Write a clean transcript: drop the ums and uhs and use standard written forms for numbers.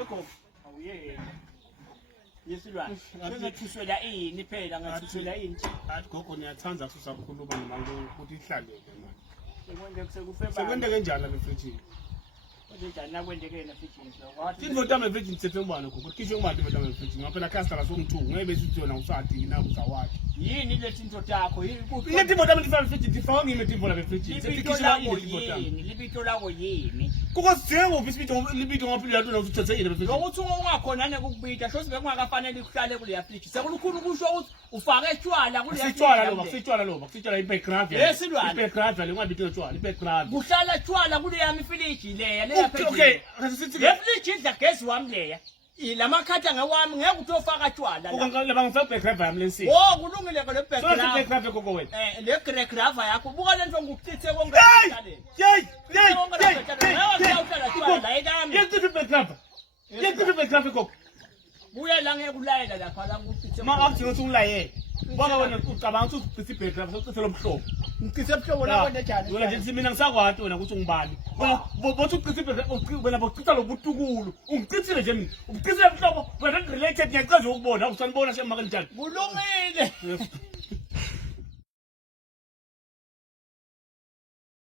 Wekho awuye. Yesilwane. Sengathusela ini phela ngathusela ini. Hayi gogo niyathanda ukusakhuluma nalo ukuthi ihlaleke manje. Sekwendeke Sekwendeke kanjani la efridge? Njani nakwendeke na fridge so. Indvodana mefridge nithethe ngubani gogo? Khishwe ngubani indvodana mefridge? Ngaphela customer songithuku ngeke besithi yona usadini na uzawathi. Yini lethi into takho? Ilethi indvodana mfana mefridge ndifaka ngime indvodana mefridge. Sekhishwa yini? Libito lakho yini? Kukosengo ubisibito libito ngaphila lento uthethe yini mefridge? Ukuthi ungakhona nekukubita sho sibe kungakafanele ukuhlale kule fridge. Sekulukhulu kusho ukuthi ufake etshwala kule fridge. Sitshwala loba ibackground. Yesilwane. Ibackground le ngabito etshwala ibackground. Kuhlala etshwala kule yami fridge leya. Okay, asithi le fridge idla gesi wami leya. Lamakhatha ngawami ngeke utofaka etshwala la. Laba ngifaka background yami lensi. Oh kulungile ke le So background. background gogo wena. Le grava yakho buka lento ngikuchithe konke Hey! Yey! buya la ngeke ulayela lapha la ngikuchithe. Ma athi ukuthi ungulaye. Ngoba wena ucabanga ukuthi uchithe background sokuchithela umhlobo. Ngikuchithe ebuhlobo la kwenda njani? Wena nje mina ngisakwati wena ukuthi ungibani. Bothi uchithe background wena bochitha lobutukulu. Ungichithile nje mina. Ubuchithile ebuhlobo wena related ngiyachaza ukubona awusanibona shema kanjani. Kulungile.